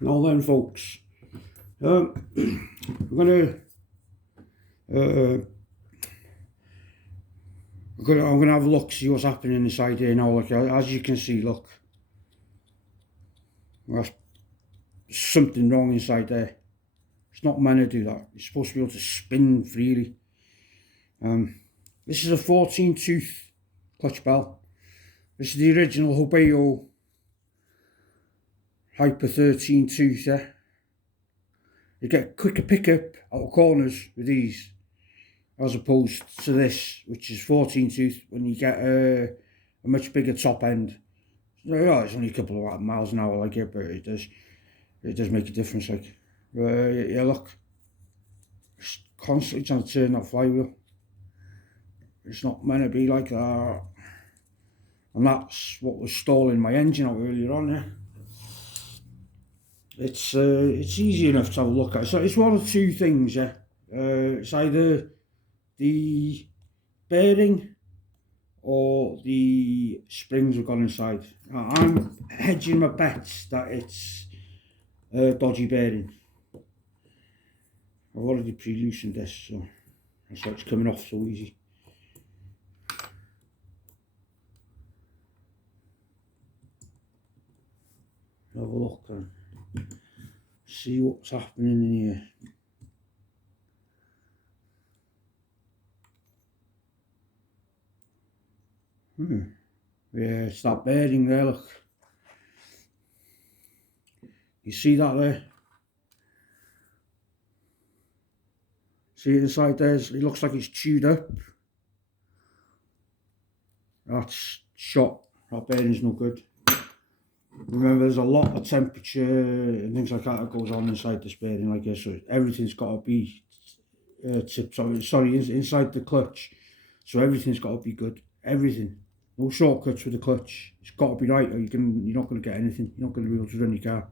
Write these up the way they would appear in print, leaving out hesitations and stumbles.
Now then, folks, I'm gonna uh, I'm gonna have a look, see what's happening inside here now. Like as you can see, look, there's something wrong inside there. It's not meant to do that. It's supposed to be able to spin freely. This is a 14 tooth clutch bell. This is the original Hobeo Hyper 13 tooth. Yeah, you get quicker pickup out of corners with these, as opposed to this, which is 14 tooth, when you get a much bigger top end. Yeah, it's only a couple of miles an hour, like it, but it does make a difference. Like, yeah, look, it's constantly trying to turn that flywheel. It's not meant to be like that, and that's what was stalling my engine out earlier on. Yeah, it's easy enough to have a look at. So it's one of two things. Yeah, it's either the bearing or the springs have gone inside. I'm hedging my bets that it's dodgy bearing. I've already pre-loosened this, so that's why it's coming off so easy. Have a look and see what's happening in here. Yeah, it's that bearing there, look. You see that there? See it inside there? It looks like it's chewed up. That's shot. That bearing's no good. Remember, there's a lot of temperature and things like that goes on inside this bearing like this, so everything's got to be inside the clutch. So everything's got to be good. Everything. No shortcuts with the clutch. It's got to be right, or you're not going to get anything. You're not going to be able to run your car.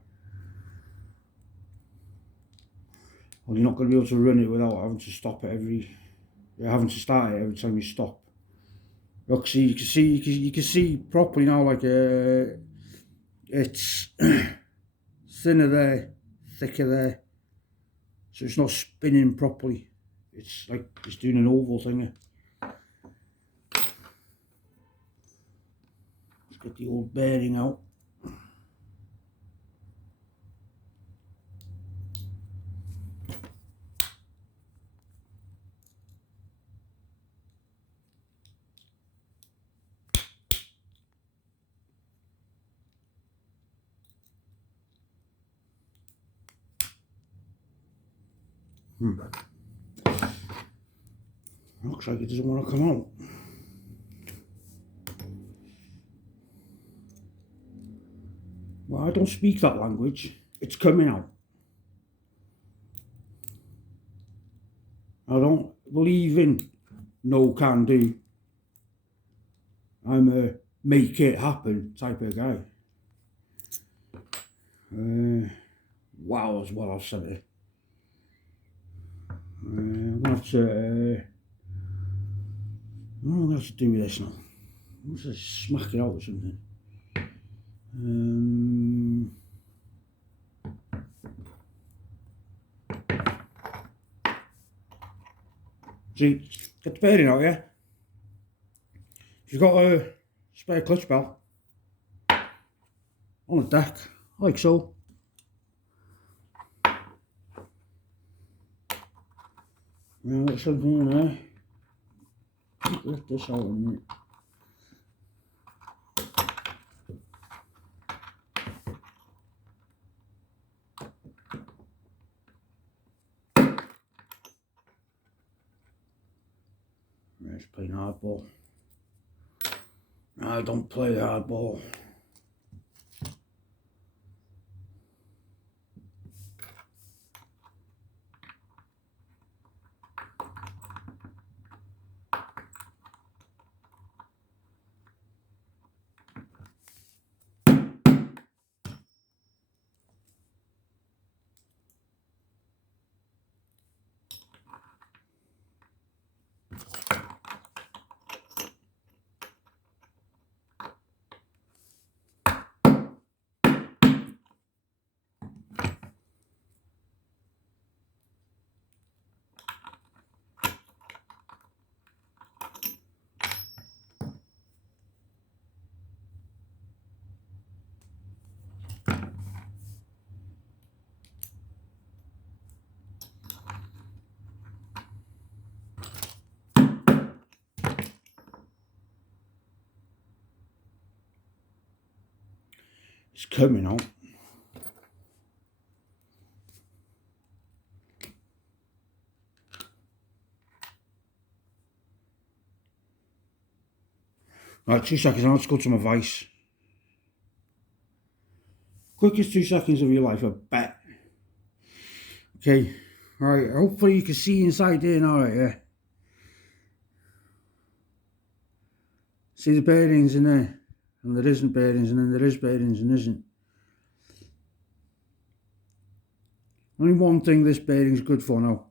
Or you're not going to be able to run it without having to stop it having to start it every time you stop. Look, see, you can see properly now. Like it's thinner there, thicker there, so it's not spinning properly. It's like it's doing an oval thing. Let's get the old bearing out. Looks like it doesn't want to come out. Well, I don't speak that language. It's coming out. I don't believe in no can do. I'm a make it happen type of guy. Wow, is what I've said it. I'm gonna have to. What am I gonna have to do with this now? I'm gonna smack it out or something. See, get the bearing out, yeah? If you've got a spare clutch bell on the deck, like so. Now there's something in there. Lift this out in a minute. Let's play hardball. I don't play hardball. It's coming out. Right, 2 seconds, I'll just go to my vice. Quickest 2 seconds of your life, I bet. Okay, right, hopefully you can see inside there now, right, yeah. See the bearings in there, and there isn't bearings, and then there is bearings and isn't. Only one thing this bearing's good for now.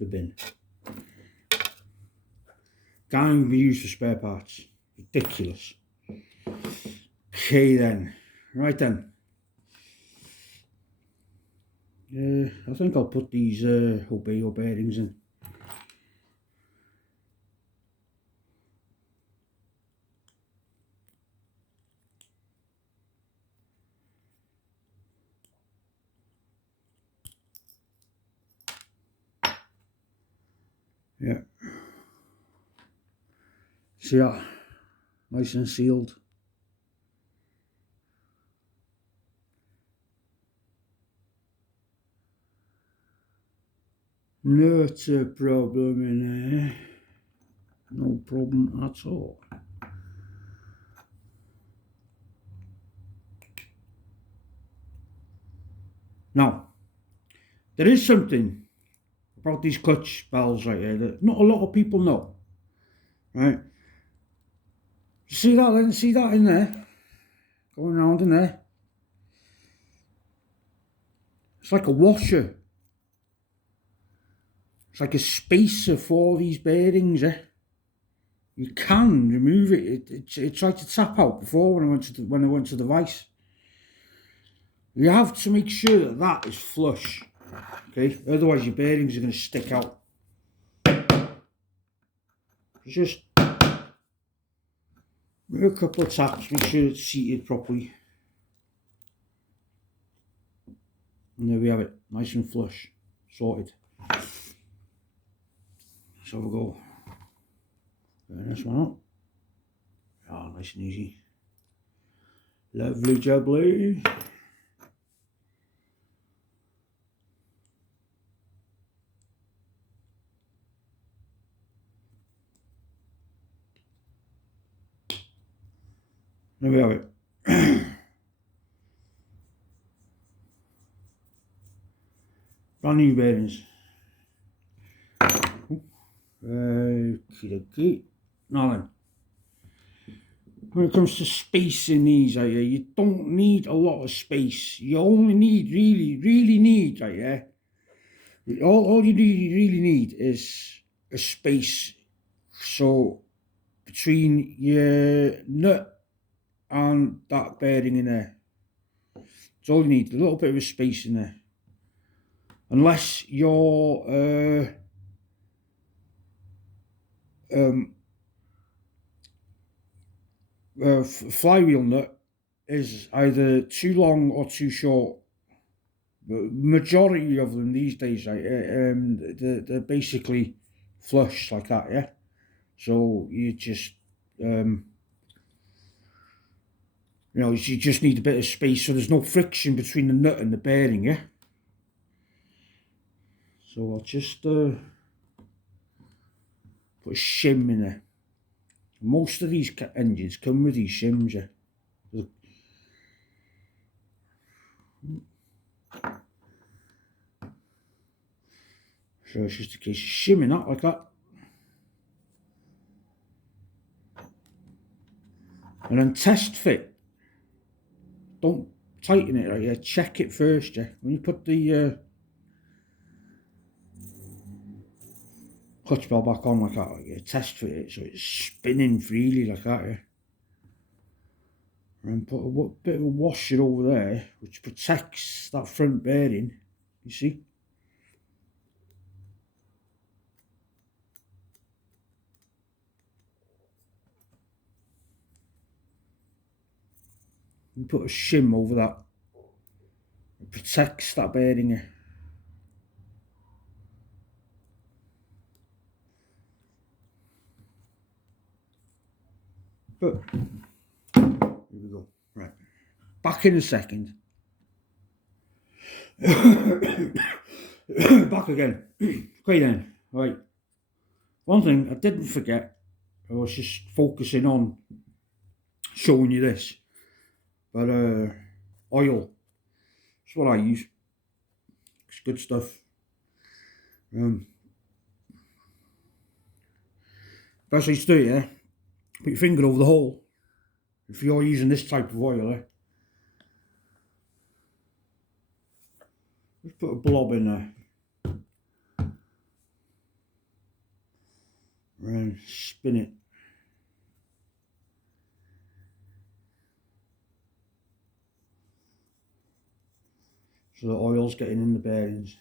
The bin. Can't even be used for spare parts. Ridiculous. Okay then. Right then. I think I'll put these Hobeo bearings in. Yeah. See that? Nice and sealed. Not a problem in there. No problem at all. Now, there is something about these clutch valves right here that not a lot of people know. Right? See that then? See that in there? Going around in there? It's like a washer. It's like a spacer for these bearings, eh? You can remove it. It tried to tap out before when I went to the vice. You have to make sure that that is flush, okay? Otherwise your bearings are going to stick out. Just make a couple of taps, make sure it's seated properly. And there we have it, nice and flush, sorted. So we'll go. Turn this one up. Oh, nice and easy. Lovely jubbly. There we have it. Brand new bearings. Okay. Now then, when it comes to spacing these, right, you don't need a lot of space. You only need, really need, right, yeah. All you really need is a space. So between your nut and that bearing in there, that's all you need. A little bit of a space in there. Unless your flywheel nut is either too long or too short. The majority of them these days, right, they're basically flush like that, yeah. So you just, you know, you just need a bit of space so there's no friction between the nut and the bearing, yeah. So I'll just put a shim in there. Most of these engines come with these shims, yeah. So it's just a case of shimming that like that. And then test fit. Don't tighten it, right? Yeah, check it first, yeah. When you put the clutch bell back on like that, like, yeah, test fit it so it's spinning freely like that, yeah. And put a bit of a washer over there which protects that front bearing, you see. You put a shim over that, it protects that bearing, yeah. But here we go, right. Back in a second. Back again. Okay then, right. One thing I didn't forget, I was just focusing on showing you this, but oil, that's what I use. It's good stuff. Best way to do it, yeah, put your finger over the hole. If you're using this type of oil, just put a blob in there. And spin it. So the oil's getting in the bearings.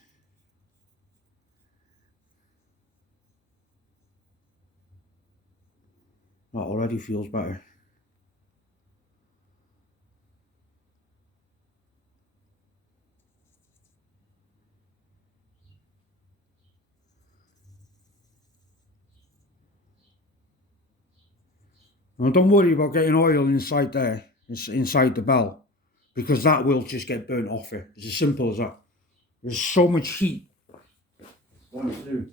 That already feels better. Now don't worry about getting oil inside there, inside the bell, because that will just get burnt off it. It's as simple as that. There's so much heat going through.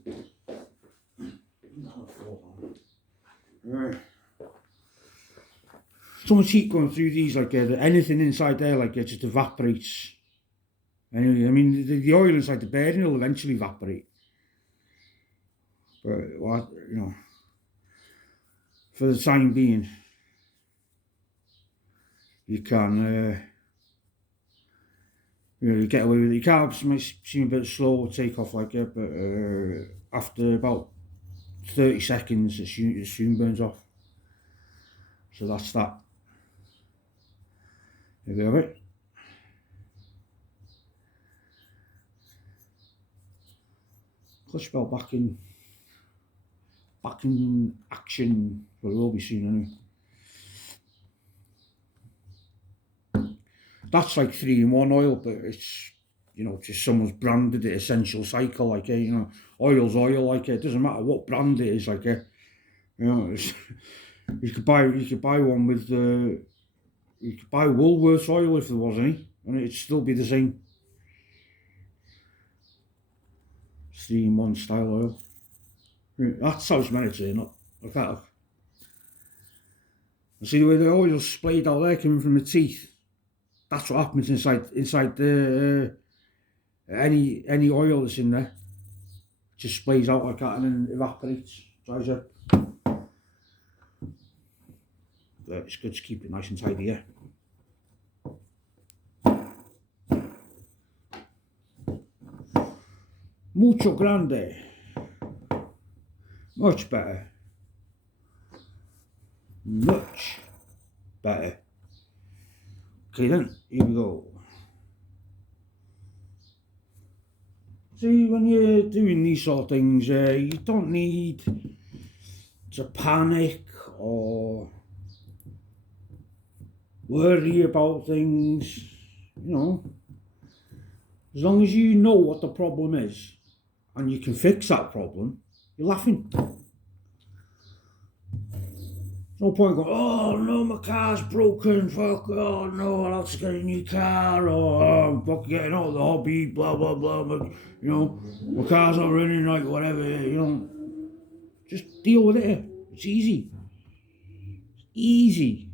Right. So much heat going through these, like that anything inside there, like it just evaporates. Anyway, I mean, the oil inside the bearing will eventually evaporate. But what, you know, for the time being, you can, you know, you get away with it. You can't seem a bit slow to take off like it, but after about 30 seconds, it soon burns off. So that's that. There we have it. Clutch belt back in action. Well, it will be soon anyway. That's like 3-in-1 oil, but it's, you know, just someone's branded it Essential Cycle, like you know, oil's oil, like it doesn't matter what brand it is, like you know, you could buy one with you could buy Woolworths oil if there was any, and it'd still be the same. 3-in-1 style oil. That's how it's meant to turn up. Look at that. And see the way the oil's splayed out there coming from the teeth? That's what happens inside the any oil that's in there. It just splays out like that and then evaporates, dries up. But it's good to keep it nice and tidy, yeah. Mucho grande. Much better. Much better. Okay then, here we go. See, when you're doing these sort of things, you don't need to panic or worry about things, you know. As long as you know what the problem is and you can fix that problem, you're laughing. No point going, oh no, my car's broken, fuck, oh no, I'll have to get a new car, or I'm fucking getting out of the hobby, blah blah blah, but you know, my car's not running right, whatever, you know. Just deal with it. It's easy. It's easy.